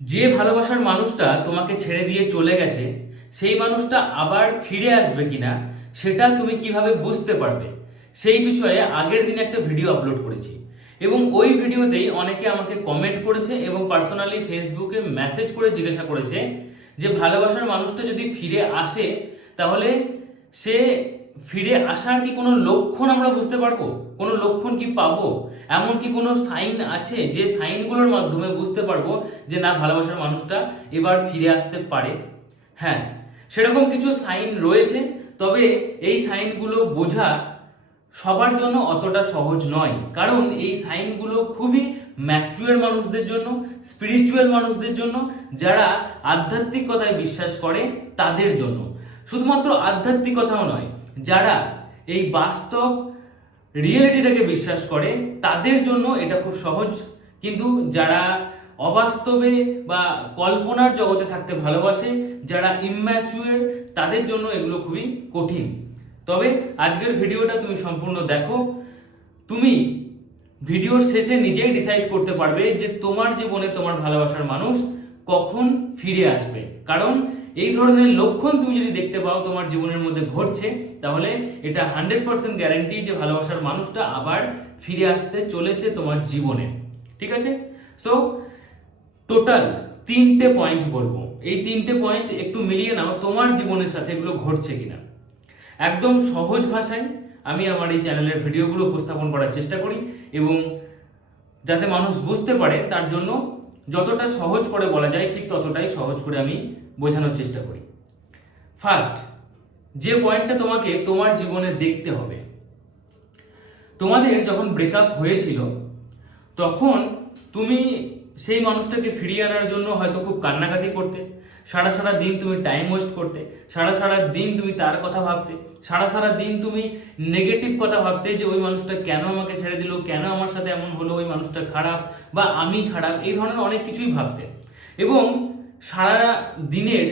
যে ভালোবাসার মানুষটা তোমাকে ছেড়ে দিয়ে চলে গেছে, সেই মানুষটা আবার ফিরে আসবে কিনা, সেটা তুমি কীভাবে বুঝতে পারবে? সেই বিষয়ে আগের দিন একটা ভিডিও আপলোড করেছি। এবং ওই ভিডিওতেই অনেকে আমাকে কমেন্ট করেছে এবং পার্সোনালি ফেসবুকে মেসেজ করে জিজ্ঞাসা করেছে যে, ভালোবাসার মানুষটা যদি ফিরে আসে, তাহলে সে ফিরে আসার কি কোনো লক্ষণ আমরা বুঝতে পারব? কোনো লক্ষণ কি পাবো? এমন কি কোনো সাইন আছে যে সাইনগুলোর মাধ্যমে বুঝতে পারব যে না, ভালোবাসার মানুষটা এবার ফিরে আসতে পারে? হ্যাঁ সেরকম কিছু সাইন রয়েছে, তবে এই সাইনগুলো বোঝা সবার জন্য অতটা সহজ নয়। কারণ এই সাইনগুলো খুবই ম্যাচুয়ার মানুষদের জন্য, স্পিরিচুয়াল মানুষদের জন্য, যারা আধ্যাত্মিকতায় বিশ্বাস করে তাদের জন্য। শুধুমাত্র আধ্যাত্মিকতাও নয় যারা এই বাস্তব রিয়েলিটিটাকে বিশ্বাস করে, তাদের জন্য এটা খুব সহজ। কিন্তু যারা অবাস্তবে বা কল্পনার জগতে থাকতে ভালোবাসে, যারা ইম্যাচুয়ার তাদের জন্য এগুলো খুবই কঠিন। তবে আজকের ভিডিওটা তুমি সম্পূর্ণ দেখো। তুমি ভিডিওর শেষে নিজেই ডিসাইড করতে পারবে যে তোমার জীবনে তোমার ভালোবাসার মানুষ কখন ফিরে আসবে। কারণ এই ধরনের লক্ষণ তুমি যদি দেখতে পাও তোমার জীবনের মধ্যে ঘটছে, তাহলে এটা হান্ড্রেড পার্সেন্ট গ্যারান্টি যে ভালোবাসার মানুষটা আবার ফিরে আসতে চলেছে তোমার জীবনে। ঠিক আছে? সো টোটাল তিনটে পয়েন্ট বলব। এই তিনটে পয়েন্ট একটু মিলিয়ে নাও তোমার জীবনের সাথে এগুলো ঘটছে কিনা। একদম সহজ ভাষায় আমি আমার এই চ্যানেলের ভিডিওগুলো উপস্থাপন করার চেষ্টা করি এবং যাতে মানুষ বুঝতে পারে তার জন্য যতটা সহজ করে বলা যায় ঠিক ততটাই সহজ করে আমি বোঝানোর চেষ্টা করি। ফার্স্ট যে পয়েন্টটা তোমাকে তোমার জীবনে দেখতে হবে, তোমাদের যখন ব্রেকআপ হয়েছিল, তখন তুমি সেই মানুষটাকে ফিরিয়ে আনার জন্য হয়তো খুব কান্নাকাটি করতে, সারা সারা দিন তুমি টাইম ওয়েস্ট করতে, সারা সারা দিন তুমি তার কথা ভাবতে, সারা সারা দিন তুমি নেগেটিভ কথা ভাবতে যে ওই মানুষটা কেন আমাকে ছেড়ে দিল, কেন আমার সাথে এমন হলো, ওই মানুষটা খারাপ বা আমি খারাপ, এই ধরনের অনেক কিছুই ভাবতে। এবং সারা দিনের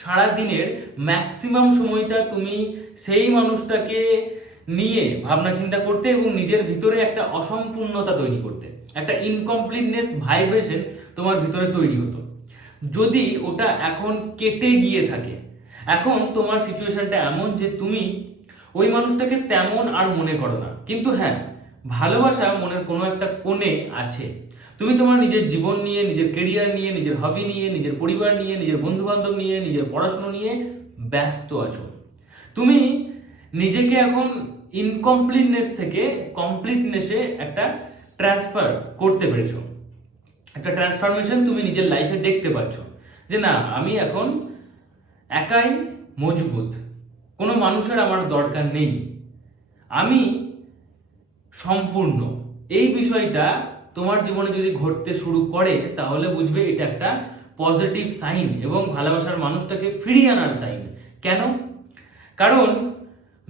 সারা দিনের ম্যাক্সিমাম সময়টা তুমি সেই মানুষটাকে নিয়ে ভাবনা চিন্তা করতে এবং নিজের ভিতরে একটা অসম্পূর্ণতা তৈরি করতে। একটা ইনকমপ্লিটনেস ভাইব্রেশন তোমার ভিতরে তৈরি হতো। যদি ওটা এখন কেটে গিয়ে থাকে, এখন তোমার সিচুয়েশনটা এমন যে তুমি ওই মানুষটাকে তেমন আর মনে করো না। কিন্তু হ্যাঁ ভালোবাসা মনের কোনো একটা কোণে আছে। তুমি তোমার নিজের জীবন নিয়ে, নিজের কেরিয়ার নিয়ে, নিজের হবি নিয়ে, নিজের পরিবার নিয়ে, নিজের বন্ধু বান্ধব নিয়ে, নিজের পড়াশুনো নিয়ে ব্যস্ত আছো। তুমি নিজেকে এখন ইনকমপ্লিটনেস থেকে কমপ্লিটনেসে একটা ট্রান্সফার করতে পেরেছ। একটা ট্রান্সফরমেশন তুমি নিজের লাইফে দেখতে পাচ্ছ যে না, আমি এখন একাই মজবুত। কোনো মানুষের আমার দরকার নেই। আমি সম্পূর্ণ। এই বিষয়টা তোমার জীবনে যদি ঘটতে শুরু করে, তাহলে বুঝবে এটা একটা পজিটিভ সাইন এবং ভালোবাসার মানুষটাকে ফিরিয়ে আনার সাইন কেন? কারণ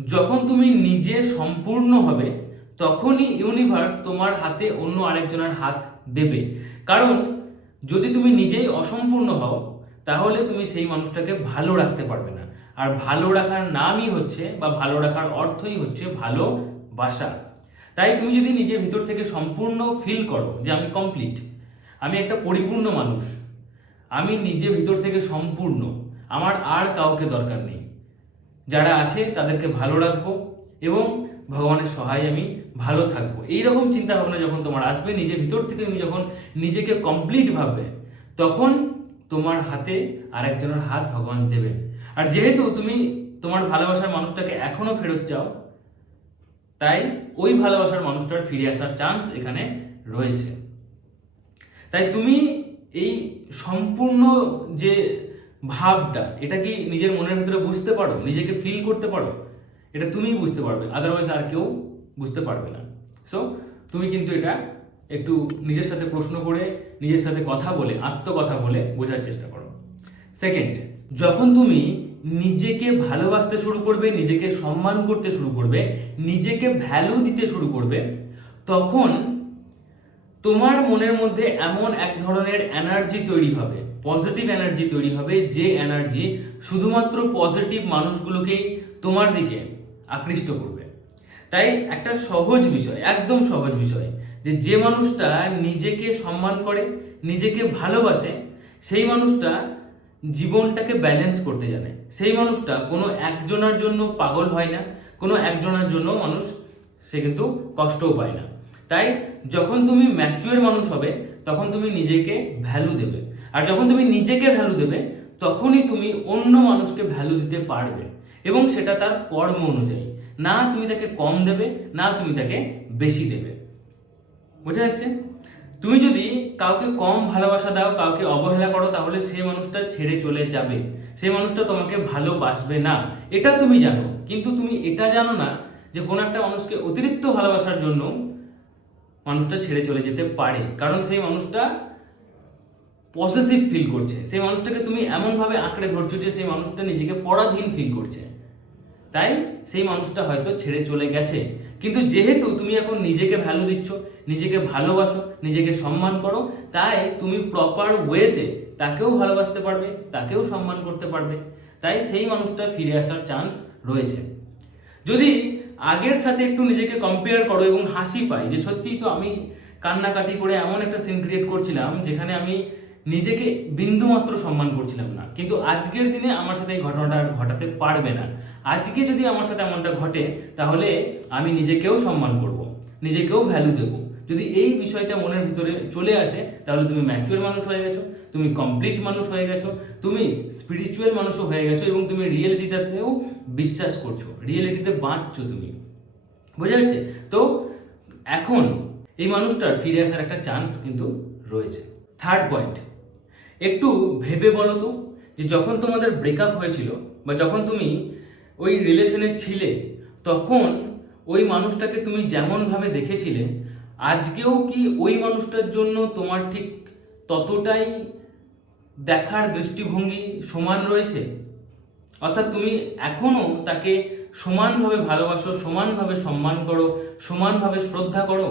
যখন তুমি নিজে সম্পূর্ণ হবে, তখনই ইউনিভার্স তোমার হাতে অন্য আরেকজনের হাত দেবে। কারণ যদি তুমি নিজেই অসম্পূর্ণ হও, তাহলে তুমি সেই মানুষটাকে ভালো রাখতে পারবে না। আর ভালো রাখার নামই হচ্ছে বা ভালো রাখার অর্থই হচ্ছে ভালোবাসা। তাই তুমি যদি নিজের ভিতর থেকে সম্পূর্ণ ফিল করো যে আমি কমপ্লিট আমি একটা পরিপূর্ণ মানুষ, আমি নিজে ভিতর থেকে সম্পূর্ণ, আমার আর কাউকে দরকার নেই। যারা আছে তাদেরকে ভালো রাখব এবং ভগবানের সহায় আমি ভালো থাকব। এইরকম চিন্তা ভাবনা যখন তোমার আসবে, নিজের ভিতর থেকে তুমি যখন নিজেকে কমপ্লিট ভাববে, তখন তোমার হাতে আরেকজনের হাত ভগবান দেবেন। আর যেহেতু তুমি তোমার ভালোবাসার মানুষটাকে এখনও ফেরত চাও তাই ওই ভালোবাসার মানুষটার ফিরে আসার চান্স এখানে রয়েছে। তাই তুমি এই সম্পূর্ণ যে ভাবটা, এটা কি নিজের মনের ভিতরে বুঝতে পারো? নিজেকে ফিল করতে পারো? এটা তুমিই বুঝতে পারবে আদারওয়াইজ আর কেউ বুঝতে পারবে না। সো তুমি কিন্তু এটা একটু নিজের সাথে প্রশ্ন করে, নিজের সাথে কথা বলে, আত্মকথা বলে বোঝার চেষ্টা করো। সেকেন্ড যখন তুমি নিজেকে ভালোবাসতে শুরু করবে, নিজেকে সম্মান করতে শুরু করবে, নিজেকে ভ্যালু দিতে শুরু করবে, তখন তোমার মনের মধ্যে এমন এক ধরনের এনার্জি তৈরি হবে পজিটিভ এনার্জি তৈরি হবে, যে এনার্জি শুধুমাত্র পজিটিভ মানুষগুলোকেই তোমার দিকে আকৃষ্ট করবে। তাই একটা সহজ বিষয়, একদম সহজ বিষয়, যে যে মানুষটা নিজেকে সম্মান করে, নিজেকে ভালোবাসে, সেই মানুষটা জীবনটাকে ব্যালেন্স করতে জানে। সেই মানুষটা কোনো একজনের জন্য পাগল হয় না, কোনো একজনের জন্য মানুষ সে কিন্তু কষ্টও পায় না। তাই যখন তুমি ম্যাচুয়ার মানুষ হবে, তখন তুমি নিজেকে ভ্যালু দেবে। আর যখন তুমি নিজেকে ভ্যালু দেবে, তখনই তুমি অন্য মানুষকে ভ্যালু দিতে পারবে। এবং সেটা তার কর্ম অনুযায়ী। না তুমি তাকে কম দেবে, না তুমি তাকে বেশি দেবে। বোঝা যাচ্ছে? তুমি যদি কাউকে কম ভালোবাসা দাও, কাউকে অবহেলা করো, তাহলে সেই মানুষটা ছেড়ে চলে যাবে। সেই মানুষটা তোমাকে ভালোবাসবে না। এটা তুমি জানো। কিন্তু তুমি এটা জানো না যে কোনো একটা মানুষকে অতিরিক্ত ভালোবাসার জন্য মানুষটা ছেড়ে চলে যেতে পারে। কারণ সেই মানুষটা পসেসিভ ফিল করছে। সেই মানুষটাকে তুমি এমনভাবে আঁকড়ে ধরছো যে সেই মানুষটা নিজেকে পরাধীন ফিল করছে। তাই সেই মানুষটা হয়তো ছেড়ে চলে গেছে। কিন্তু যেহেতু তুমি এখন নিজেকে ভ্যালু দিচ্ছ, নিজেকে ভালোবাসো নিজেকে সম্মান করো, তাই তুমি প্রপার ওয়েতে তাকেও ভালোবাসতে পারবে, তাকেও সম্মান করতে পারবে। তাই সেই মানুষটা ফিরে আসার চান্স রয়েছে। যদি আগের সাথে একটু নিজেকে কম্পেয়ার করো এবং হাসি পাই, যে সত্যিই তো আমি কান্নাকাটি করে এমন একটা সিন ক্রিয়েট করছিলাম, যেখানে আমি নিজেকে বিন্দুমাত্র সম্মান করছিলাম না। কিন্তু আজকের দিনে আমার সাথে এই ঘটনাটা আর ঘটাতে পারবে না। আজকে যদি আমার সাথে এমনটা ঘটে, তাহলে আমি নিজেকেও সম্মান করব, নিজেকেও ভ্যালু দেব। যদি এই বিষয়টা মনের ভিতরে চলে আসে, তাহলে তুমি ম্যাচুয়ার মানুষ হয়ে গেছো, তুমি কমপ্লিট মানুষ হয়ে গেছো, তুমি স্পিরিচুয়াল মানুষও হয়ে গেছো এবং তুমি রিয়েলিটিটাতেও বিশ্বাস করছ রিয়েলিটিতে বাঁচছো তুমি। বোঝা যাচ্ছে? তো এখন এই মানুষটার ফিরে আসার একটা চান্স কিন্তু রয়েছে। থার্ড পয়েন্ট একটু ভেবে বলো তো, যে যখন তোমাদের ব্রেকআপ হয়েছিল বা যখন তুমি ওই রিলেশনে ছিলে, তখন ওই মানুষটাকে তুমি যেমনভাবে দেখেছিলে আজকেও কি ওই মানুষটার জন্য তোমার ঠিক ততটাই দেখার দৃষ্টিভঙ্গি সমান রয়েছে? অর্থাৎ তুমি এখনও তাকে সমানভাবে ভালোবাসো, সমানভাবে সম্মান করো, সমানভাবে শ্রদ্ধা করো?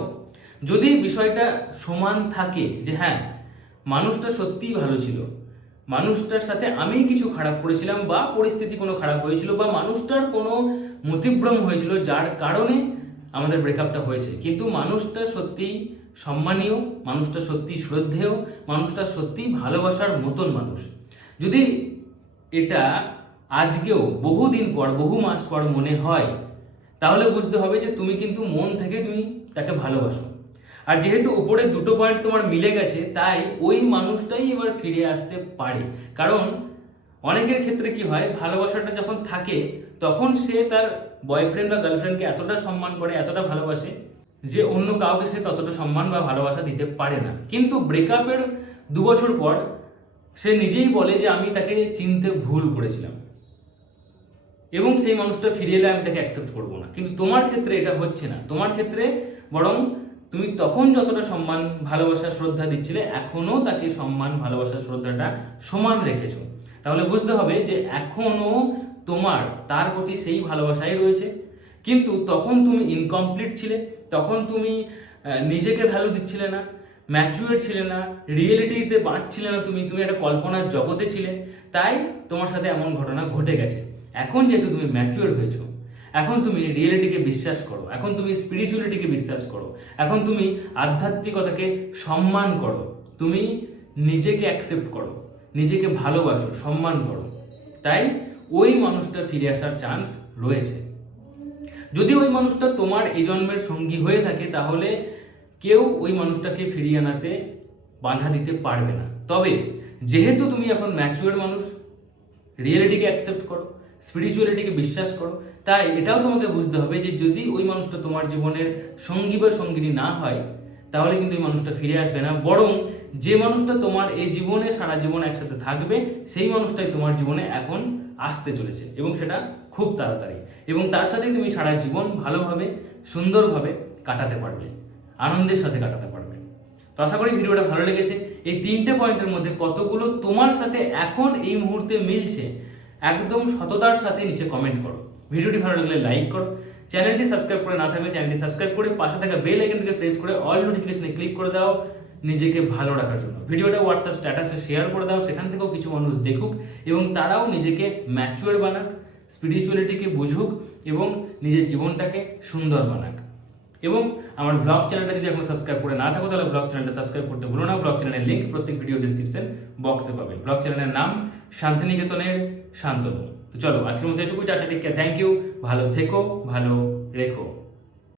যদি বিষয়টা সমান থাকে যে হ্যাঁ মানুষটা সত্যিই ভালো ছিল, মানুষটার সাথে আমি কিছু খারাপ করেছিলাম বা পরিস্থিতি কোনো খারাপ হয়েছিল বা মানুষটার কোনো মতিভ্রম হয়েছিল যার কারণে আমাদের ব্রেকআপটা হয়েছে। কিন্তু মানুষটা সত্যিই সম্মানীয়, মানুষটা সত্যি শ্রদ্ধেয়, মানুষটা সত্যিই ভালোবাসার মতন মানুষ। যদি এটা আজকেও, বহুদিন পর, বহু মাস পর মনে হয়, তাহলে বুঝতে হবে যে তুমি কিন্তু মন থেকে তুমি তাকে ভালোবাসো। আর যেহেতু উপরের দুটো পয়েন্ট তোমার মিলে গেছে, তাই ওই মানুষটাই এবার ফিরে আসতে পারে। কারণ অনেকের ক্ষেত্রে কি হয়, ভালোবাসাটা যখন থাকে, তখন সে তার বয়ফ্রেন্ড বা গার্লফ্রেন্ডকে এতটা সম্মান করে, এতটা ভালোবাসে যে অন্য কাউকে সে ততটা সম্মান বা ভালোবাসা দিতে পারে না। কিন্তু ব্রেকআপের দু বছর পর সে নিজেই বলে যে আমি তাকে চিনতে ভুল করেছিলাম। এবং সেই মানুষটা ফিরে এলে আমি তাকে অ্যাকসেপ্ট করব না। কিন্তু তোমার ক্ষেত্রে এটা হচ্ছে না। তোমার ক্ষেত্রে বরং তুমি তখন যতটা সম্মান, ভালোবাসা, শ্রদ্ধা দিচ্ছিলে এখনও তাকে সম্মান, ভালোবাসা, শ্রদ্ধাটা সমান রেখেছো। তাহলে বুঝতে হবে যে এখনও তোমার, তার প্রতি সেই ভালোবাসাই রয়েছে। কিন্তু তখন তুমি ইনকমপ্লিট ছিলে, তখন তুমি নিজেকে ভ্যালু দিচ্ছিলে না ম্যাচুয়ার ছিলে না রিয়েলিটিতে বাঁচছিলে না তুমি তুমি একটা কল্পনার জগতে ছিলে, তাই তোমার সাথে এমন ঘটনা ঘটে গেছে। এখন যেহেতু তুমি ম্যাচুয়ার হয়েছো, এখন তুমি রিয়েলিটিকে বিশ্বাস করো, এখন তুমি স্পিরিচুয়ালিটিকে বিশ্বাস করো, এখন তুমি আধ্যাত্মিকতাকে সম্মান করো, তুমি নিজেকে অ্যাকসেপ্ট করো, নিজেকে ভালোবাসো, সম্মান করো। তাই ওই মানুষটা ফিরে আসার চান্স রয়েছে। যদি ওই মানুষটা তোমার এই জন্মের সঙ্গী হয়ে থাকে, তাহলে কেউ ওই মানুষটাকে ফিরিয়ে আনাতে বাধা দিতে পারবে না। তবে যেহেতু তুমি এখন ম্যাচুয়ার মানুষ রিয়েলিটিকে অ্যাকসেপ্ট করো স্পিরিচুয়ালিটিকে বিশ্বাস করো, তাই এটাও তোমাকে বুঝতে হবে যে যদি ওই মানুষটা তোমার জীবনের সঙ্গী বা সঙ্গিনী না হয়, তাহলে কিন্তু ওই মানুষটা ফিরে আসবে না। বরং যে মানুষটা তোমার এই জীবনে সারা জীবন একসাথে থাকবে, সেই মানুষটাই তোমার জীবনে এখন আসতে চলেছে এবং সেটা খুব তাড়াতাড়ি। এবং তার সাথেই তুমি সারা জীবন ভালোভাবে, সুন্দরভাবে কাটাতে পারবে, আনন্দের সাথে কাটাতে পারবে। তো আশা করি ভিডিওটা ভালো লেগেছে। এই তিনটে পয়েন্টের মধ্যে কতগুলো তোমার সাথে এখন এই মুহূর্তে মিলছে, একদম সততার সাথে নিচে কমেন্ট করো। ভিডিওটি ভালো লাগলে লাইক করো। চ্যানেলটি সাবস্ক্রাইব করে না থাকলে চ্যানেলটি সাবস্ক্রাইব করে পাশে থাকা বেল আইকনটিকে প্রেস করে অল নোটিফিকেশনে ক্লিক করে দাও। নিজেকে ভালো রাখার জন্য। ভিডিওটা হোয়াটসঅ্যাপ স্ট্যাটাসে শেয়ার করে দাও, সেখান থেকেও কিছু মানুষ দেখুক এবং তারাও নিজেকে ম্যাচুয়ার বানাক স্পিরিচুয়ালিটিকে বুঝুক এবং নিজের জীবনটাকে সুন্দর বানাক। এবং আমার ব্লগ চ্যানেলটা যদি এখন সাবস্ক্রাইব করে না থাকো, তাহলে ব্লগ চ্যানেলটা সাবস্ক্রাইব করতে ভুলো না। ব্লগ চ্যানেলের লিঙ্ক প্রত্যেক ভিডিও ডিসক্রিপশন বক্সে পাবে ব্লগ চ্যানেলের নাম শান্তিনিকেতনের শান্তনু। তো চলো, আজকের মতো এটুকুই, টাটা টেক থ্যাংক ইউ ভালো থেকো, ভালো রেখো।